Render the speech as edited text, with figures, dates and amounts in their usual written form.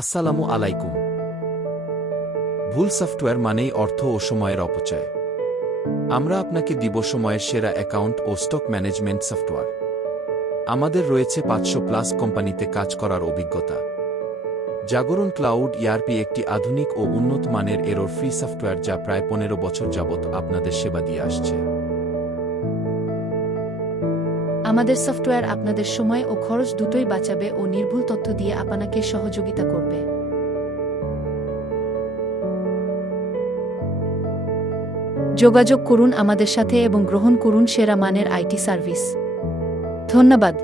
আসসালামু আলাইকুম। ভুল সফটওয়্যার মানেই অর্থ ও সময়ের অপচয়। আমরা আপনাকে দিব সময়ের সেরা অ্যাকাউন্ট ও স্টক ম্যানেজমেন্ট সফটওয়্যার। আমাদের রয়েছে ৫০০+ কোম্পানিতে কাজ করার অভিজ্ঞতা। জাগরণ ক্লাউড ইআরপি একটি আধুনিক ও উন্নত মানের এরর ফ্রি সফটওয়্যার যা প্রায় ১৫ বছর যাবৎ আপনাদের সেবা দিয়ে আসছে। আমাদের সফটওয়্যার আপনাদের সময় ও খরচ দুটোই বাঁচাবে ও নির্ভুল তথ্য দিয়ে আপনাকে সহযোগিতা করবে। যোগাযোগ করুন আমাদের সাথে এবং গ্রহণ করুন সেরা মানের আইটি সার্ভিস। ধন্যবাদ।